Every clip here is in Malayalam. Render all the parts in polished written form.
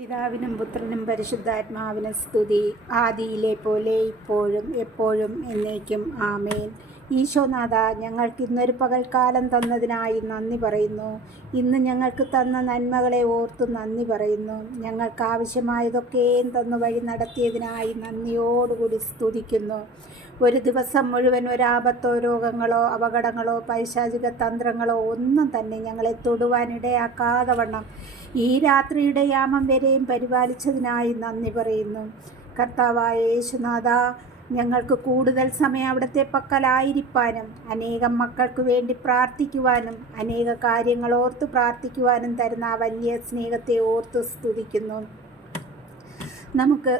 പിതാവിനും പുത്രനും പരിശുദ്ധാത്മാവിനും സ്തുതി, ആദിയിലെ പോലെ ഇപ്പോഴും എപ്പോഴും എന്നേക്കും ആമേൻ. ഈശോനാഥ, ഞങ്ങൾക്ക് ഇന്നൊരു പകൽക്കാലം തന്നതിനായി നന്ദി പറയുന്നു. ഇന്ന് ഞങ്ങൾക്ക് തന്ന നന്മകളെ ഓർത്ത് നന്ദി പറയുന്നു. ഞങ്ങൾക്ക് ആവശ്യമായതൊക്കെയും തന്നു വഴി നടത്തിയതിനായി നന്ദിയോടുകൂടി സ്തുതിക്കുന്നു. ഒരു ദിവസം മുഴുവൻ ഒരാപത്തോ രോഗങ്ങളോ അപകടങ്ങളോ പൈശാചിക തന്ത്രങ്ങളോ ഒന്നും തന്നെ ഞങ്ങളെ തൊടുവാനിടയാക്കാതെ വണ്ണം ഈ രാത്രിയുടെ യാമം വരെയും പരിപാലിച്ചതിനായി നന്ദി പറയുന്നു. കർത്താവായ യേശുനാഥ, ഞങ്ങൾക്ക് കൂടുതൽ സമയം അവിടുത്തെ പക്കലായിരിക്കാനും അനേകം മക്കൾക്ക് വേണ്ടി പ്രാർത്ഥിക്കുവാനും അനേക കാര്യങ്ങൾ ഓർത്ത് പ്രാർത്ഥിക്കുവാനും തരുന്ന ആ വലിയ സ്നേഹത്തെ ഓർത്ത് സ്തുതിക്കുന്നു. നമുക്ക്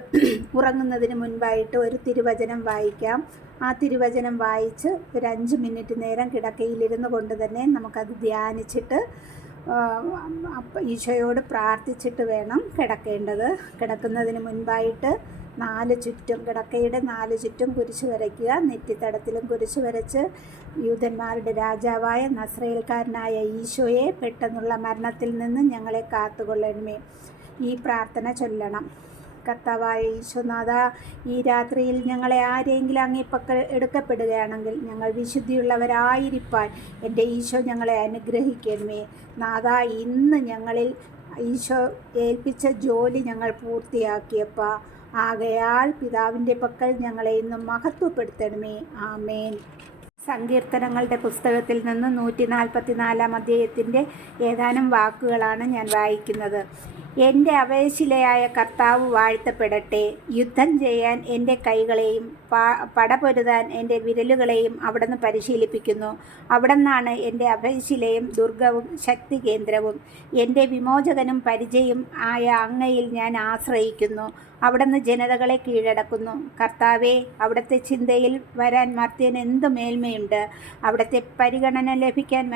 ഉറങ്ങുന്നതിന് മുൻപായിട്ട് ഒരു തിരുവചനം വായിക്കാം. ആ തിരുവചനം വായിച്ച് ഒരു 5 മിനിറ്റ് നേരം കിടക്കയിലിരുന്നു കൊണ്ട് തന്നെ നമുക്കത് ധ്യാനിച്ചിട്ട് ഈശോയോട് പ്രാർത്ഥിച്ചിട്ട് വേണം കിടക്കേണ്ടത്. കിടക്കുന്നതിന് മുൻപായിട്ട് 4 ചുറ്റും കിടക്കയുടെ 4 ചുറ്റും കുരിശ് വരയ്ക്കുക. നെറ്റിത്തടത്തിലും കുരിശ് വരച്ച് യൂതന്മാരുടെ രാജാവായ നസ്രയേൽക്കാരനായ ഈശോയെ, പെട്ടെന്നുള്ള മരണത്തിൽ നിന്ന് ഞങ്ങളെ കാത്തുകൊള്ളണമേ. ഈ പ്രാർത്ഥന ചൊല്ലണം. കർത്താവായ ഈശോനാഥ, ഈ രാത്രിയിൽ ഞങ്ങളെ ആരെങ്കിലും അങ്ങേപ്പക്കൽ എടുക്കപ്പെടുകയാണെങ്കിൽ ഞങ്ങൾ വിശുദ്ധിയുള്ളവരായിരിക്കാൻ എൻ്റെ ഈശോ ഞങ്ങളെ അനുഗ്രഹിക്കണമേ. നാഥ, ഇന്ന് ഞങ്ങളിൽ ഈശോ ഏൽപ്പിച്ച ജോലി ഞങ്ങൾ പൂർത്തിയാക്കിയപ്പാ. ആകയാൽ പിതാവിൻ്റെ പക്കൽ ഞങ്ങളെ ഇന്നും മഹത്വപ്പെടുത്തണമേ. ആമേൻ. സങ്കീർത്തനങ്ങളുടെ പുസ്തകത്തിൽ നിന്ന് 144 അധ്യായത്തിൻ്റെ ഏതാനും വാക്കുകളാണ് ഞാൻ വായിക്കുന്നത്. എൻ്റെ അപേക്ഷിലയായ കർത്താവ് വാഴ്ത്തപ്പെടട്ടെ. യുദ്ധം ചെയ്യാൻ എൻ്റെ കൈകളെയും പടപൊരുതാൻ എൻ്റെ വിരലുകളെയും അവിടുന്ന് പരിശീലിപ്പിക്കുന്നു. അവിടുന്നാണ് എൻ്റെ അപേക്ഷിലയും ദുർഗവും ശക്തി കേന്ദ്രവും. എൻ്റെ വിമോചകനും പരിചയം ആയ അങ്ങയിൽ ഞാൻ ആശ്രയിക്കുന്നു. അവിടുന്ന് ജനതകളെ കീഴടക്കുന്നു. കർത്താവേ, അവിടുത്തെ ചിന്തയിൽ വരാൻ മർത്യന് എന്ത് മേന്മയുണ്ട്? അവിടുത്തെ പരിഗണന ലഭിക്കാൻ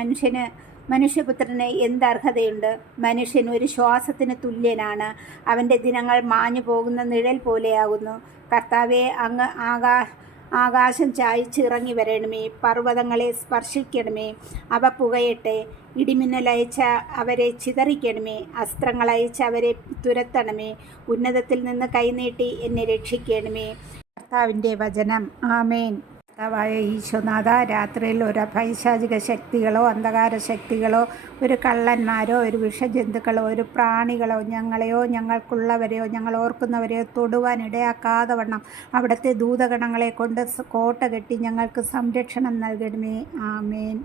മനുഷ്യപുത്രന് എന്ത് അർഹതയുണ്ട്? മനുഷ്യൻ ഒരു ശ്വാസത്തിന് തുല്യനാണ്. അവൻ്റെ ദിനങ്ങൾ മാഞ്ഞു പോകുന്ന നിഴൽ പോലെയാകുന്നു. കർത്താവെ, അങ്ങ് ആകാശം ചായ്ച്ചിറങ്ങി വരണമേ. പർവ്വതങ്ങളെ സ്പർശിക്കണമേ, അവ പുകയട്ടെ. ഇടിമിന്നലയച്ച അവരെ ചിതറിക്കണമേ. അസ്ത്രങ്ങളയച്ച് അവരെ തുരത്തണമേ. ഉന്നതത്തിൽ നിന്ന് കൈനീട്ടി എന്നെ രക്ഷിക്കണമേ. കർത്താവിൻ്റെ വചനം. ആമേൻ. കർത്താവായ ഈശോനാഥ, രാത്രിയിൽ ഒരു പൈശാചിക ശക്തികളോ അന്ധകാര ശക്തികളോ ഒരു കള്ളന്മാരോ ഒരു വിഷജന്തുക്കളോ ഒരു പ്രാണികളോ ഞങ്ങളെയോ ഞങ്ങൾക്കുള്ളവരെയോ ഞങ്ങൾ ഓർക്കുന്നവരെയോ തൊടുവാൻ ഇടയാക്കാതെ വണ്ണം അവിടുത്തെ ദൂതഗണങ്ങളെ കൊണ്ട് കോട്ട കെട്ടി ഞങ്ങൾക്ക് സംരക്ഷണം നൽകണമേ. ആമേൻ.